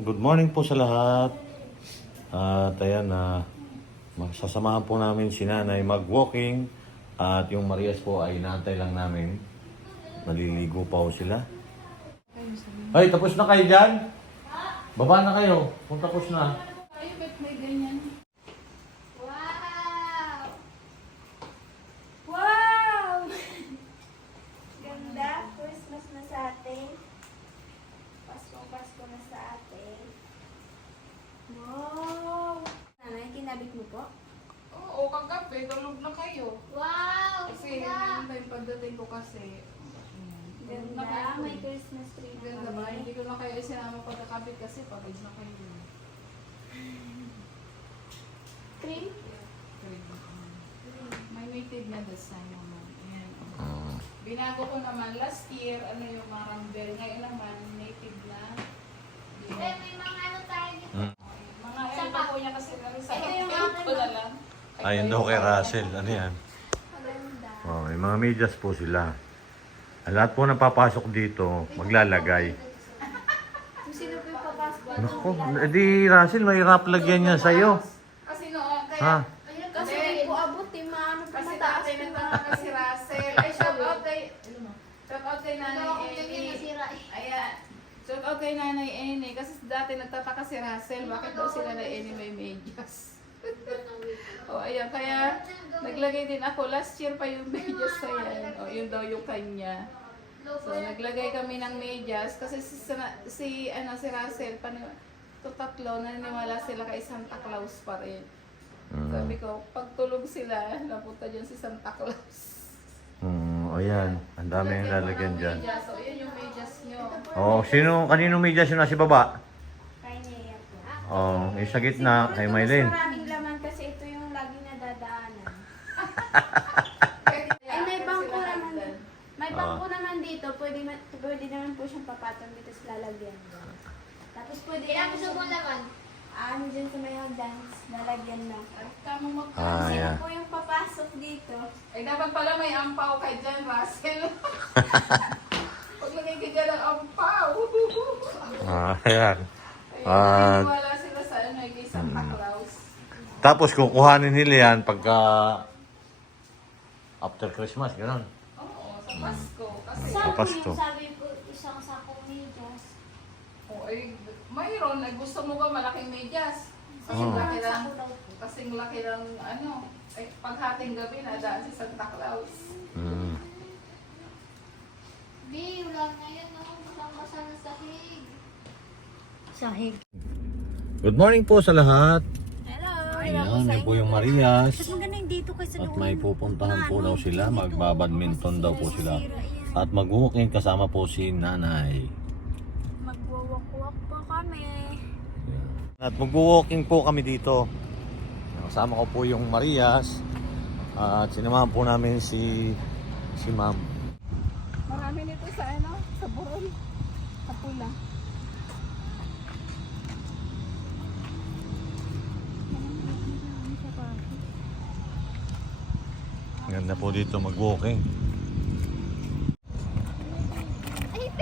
Good morning po sa lahat. At ayan na sasamahan po namin si nanay mag-walking at yung Marias po ay inaantay lang namin. Naliligo pa po sila. Ay, tapos na kayo dyan? Baba na kayo. Kung tapos na. Ay, ba't may ganyan? Wow! Wow! Ganda. Christmas na sa atin. Pasko-pasko na sa atin. Wow! Nanay, kinabit mo po? Kagabi, tulog na kayo. Wow! Kasi hinihintay yung pagdating ko kasi. Ganda. kayo. May Christmas tree na Ganda ba? Hindi ko na kayo isinama pagkakabit kasi pagod na kayo. Cream? May native na design naman. Ayan. Ah, Binago ko naman last year, ano yung marambel. Ngayon naman, native na. Eh, may mga ano tayo dito. mm. Mga elba ko niya kasi narin sa Ito yung Ayun na na. Ayun daw kay Russell. Ano yan? Oh, may mga medyas po sila. Ang lahat po na papasok dito, maglalagay. Kung sino po yung papasok? Naku, edi Russell, may rap lagyan niya sa'yo. Kasi noon, kaya... Ha? Kasi hindi ko abot eh. Maano pa Kasi mataas dati po ba? nagtaka si Russell. Ay, shout out kay... Shout out kay Nanay Amy. eh. Ayan. Shout out kay Nanay Amy. Kasi dati nagtataka si Russell. Bakit daw si Nanay Amy may medyas? o ayan, kaya naglagay din ako. Last year pa yung medyas sa yan. O yun daw yung kanya. So naglagay kami ng medyas kasi si, si, ano, si Russell, pan, to tatlo, naniniwala sila kay Santa Claus pa rin. Mm. Sabi ko, pag tulog sila, napunta dyan si Santa Claus. Mm, ayan, ang dami yung lalagyan dyan. Medyas. So, yun yung medyas nyo. Oh, sino, kanino medyas yung nasa baba? Kaya niya yan po. Oh, yung sa gitna, kay Mylene. Mas maraming laman kasi ito yung lagi nadadaanan. Eh, Eh, may bangko naman. May Ah. bangko naman dito. Pwede, ma- pwede naman po siyang papatong dito sa lalagyan. Tapos pwede Ilang naman gusto mo naman? Ano dyan sa may hagdans, lalagyan na. Tama mo Ah, Sino yeah. po yung papasok dito? Eh, dapat pala may ampaw kay Jan Russell. Paglagay ka dyan ng ampaw. Ah, ayan. Ayun, Ah. naniniwala sila sa ano, eh, kay Santa Claus. Tapos kukuhanin nila yan pagka after Christmas, gano'n. Oo, sa Pasko. Kasi, Sa Pasko. yung sabi po isang sakong medyas? oh, ay, mayroon, ay gusto mo ba malaking medyas? Kasing Oo. laki lang, Sako daw po. kasing laki lang, ano, ay, paghating gabi na daan si Santa Claus. Mm. Di, wala na yan. No? Basang-basa na sahig. Sahig. Good morning po sa lahat. Ayan, yan po yung Marias. At may pupuntahan po daw sila, magbabadminton daw po sila. At mag-walking kasama po si nanay. Magwawak-wak po kami. At mag-walking po kami dito. Kasama ko po yung Marias. At sinamahan po namin si si ma'am. Marami nito sa ano, sa buron, sa pula. Ganda po dito mag-walking.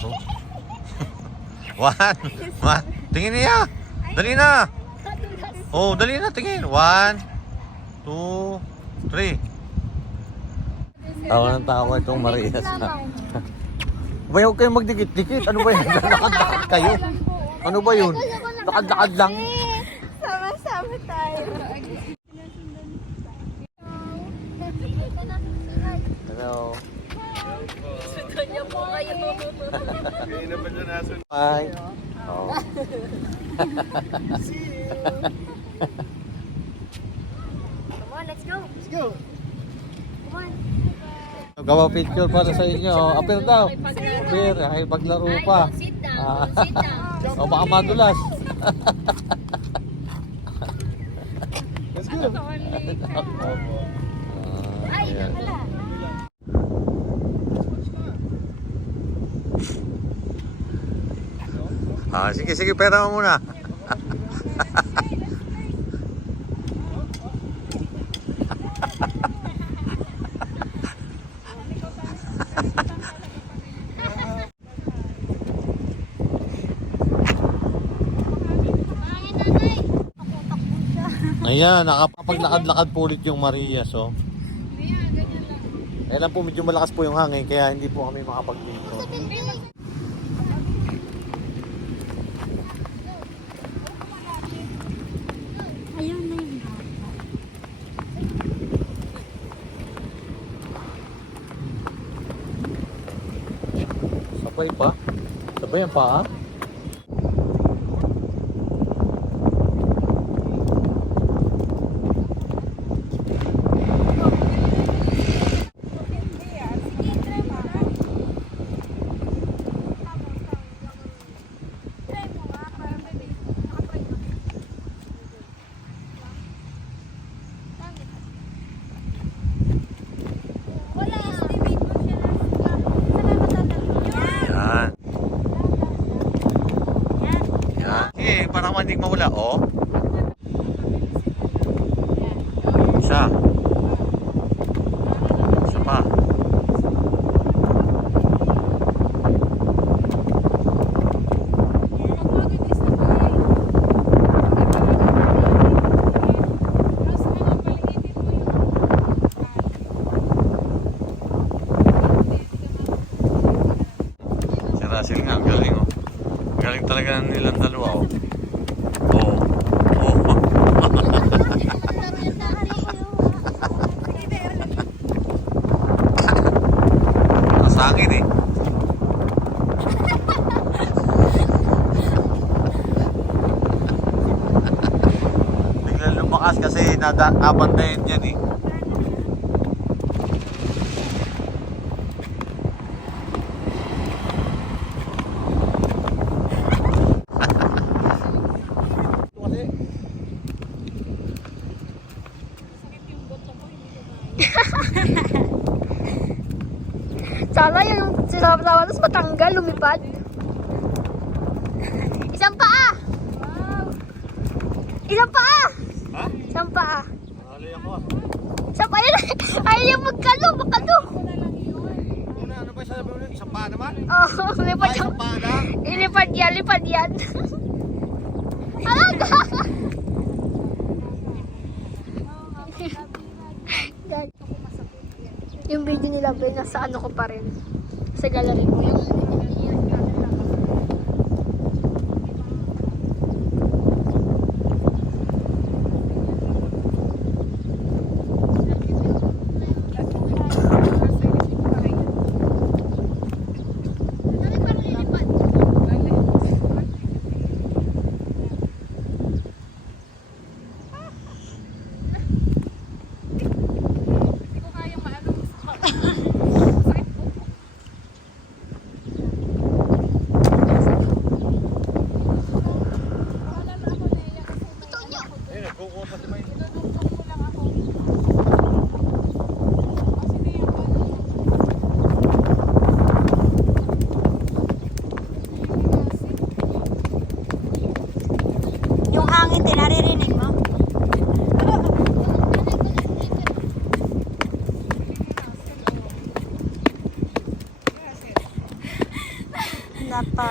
Oh. One, one. Tingin niya. Dali na. Oh, dali na. Tingin. One, two, three. Tawa ng tawa itong Marias. Ba, huwag kayong magdikit-dikit. Ano ba yan? Lakad-lakad kayo. Ano ba yun? Lakad-lakad lang. Sama-sama tayo. Hello. Kanya po kayo. Hi. Oh. Come on, let's go. Let's go. Come on. Gawa picture para sa inyo. Apir daw. Apir, ay paglaro pa. Sit down. Ah. Sit down. O baka madulas. Ah, Ay, ayan. Ah, sige, sige, pera mo muna. Ayan, nakapaglakad-lakad po ulit yung Maria, so. Ayan, ganyan lang. Kailan po medyo malakas po yung hangin, kaya hindi po kami makapag-video. Pa? Sabay ang paa? Wala. Estimate mo siya na. Saan ka tatalon? Yan. Yan. Yan. Yan. Eh, para naman hindi mawala, oh. Isa. Kasi nabandayan yan, eh. Sana yung sinasawa tapos matanggal, lumipad. Isang paa! Isang paa! Ayaw magkalo, makalo. Una, ano ba sabi mo? Isang paa naman? Oh, lipad Ay, yan. isang paa na? Ilipad yan, lipad yan. Alaga! Yung video nila, Ben, nasa ano ko pa rin. Sa gallery ko. Eh, nagkukuha pa si May. Yung hangin din, naririnig mo? Napa.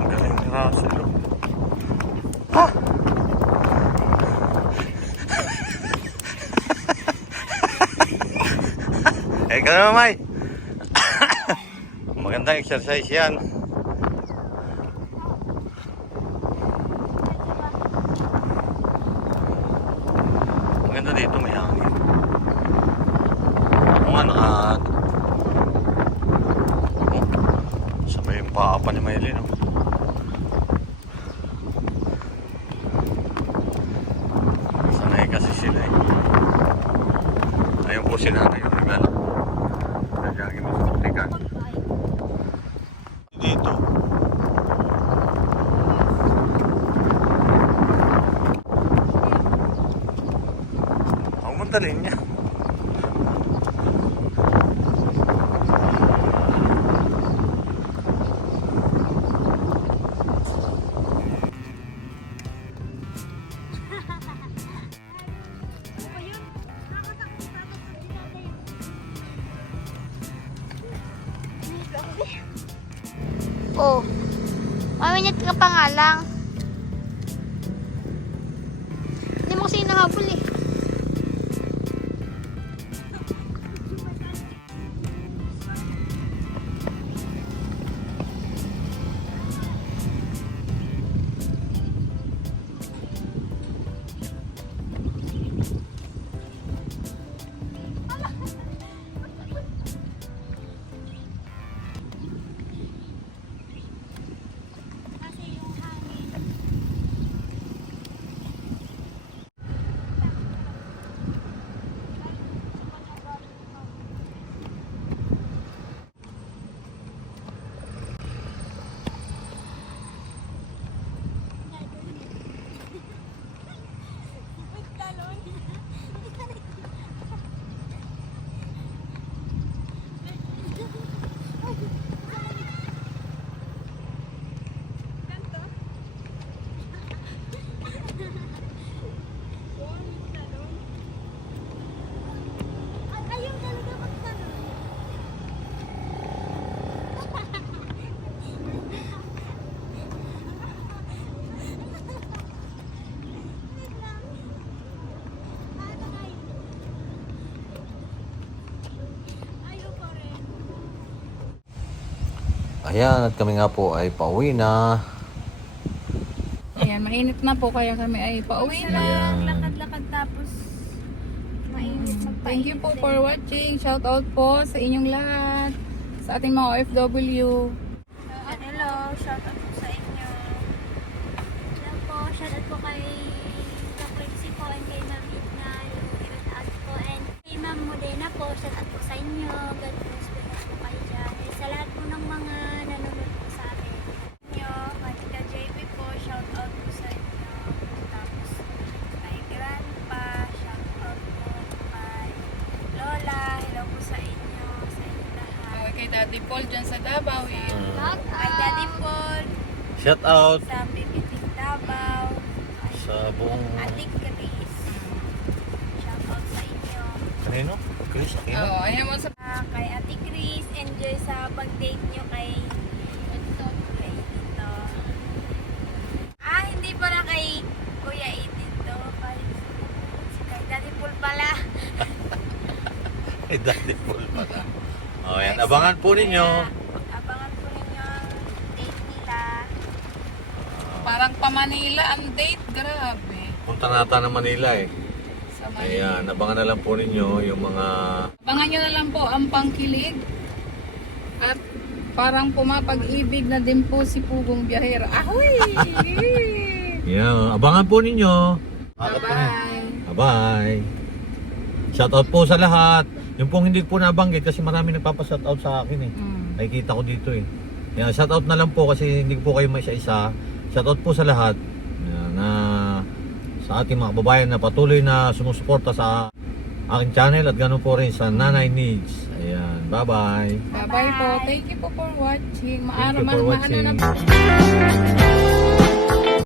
Ang galing ni Russell. oh. Ha? Naman, May. Magandang exercise yan. Maganda dito, may hangin. Kung ano, ah... Oh, sabay yung paa pa ni Maylin, oh. Ayan, at kami nga po ay pauwi na. Ayan, mainit na po kaya kami ay pauwi na. Ayan. Lakad-lakad tapos mainit Thank you po for watching. Shout out po sa inyong lahat. Sa ating mga OFW. Hello, shout out po sa inyo. Hello po, shout out po kay Kakwexi po and kay Ma'am Edna, yung shout out po and kay Ma'am Modena po, shout out po sa inyo. God bless po bless po kayo dyan. And sa lahat po ng mga nanonood po sa akin. Inyo, Matika JB po, shout out po sa inyo. Tapos kay Grandpa, shout out po kay Lola, hello po sa inyo, sa inyo lahat. Okay, kay Daddy Paul dyan sa Davao. Eh. Kay Daddy Paul, Shout out sa Bibiting Davao, sa buong... Atik Chris. Shout out sa inyo. Kanino? Chris Aquino? Oo, ayan mo sa... Ah, kay Ate Chris, enjoy sa pag-date nyo kay kay Tito. Ah, hindi pala kay Kuya Edith to. Kay, kay Daddy Paul pala. Ay, Daddy Paul pala. O, yan. Abangan po ninyo. Abangan po ninyo ang date nila. Parang pa Manila ang date. Grabe. Punta nata ng Manila eh. Sa Manila. Ayan, abangan na lang po ninyo yung mga... Abangan nyo na lang po ang pangkilig. At parang pumapag-ibig na din po si Pugong Biyahera. Ahoy! Yan, abangan po ninyo. Bye-bye. Bye-bye. Shoutout po sa lahat. Yung pong hindi po nabanggit kasi marami nagpapa-shoutout sa akin eh. Mm. Nakikita ko dito eh. Yan, shoutout na lang po kasi hindi po kayo may isa-isa. Shoutout po sa lahat yan, na sa ating mga kababayan na patuloy na sumusuporta sa aking channel at ganoon po rin sa Nanay Needs. Ayan, bye-bye. Bye-bye po. Thank you po for watching. Thank Maano, you for watching.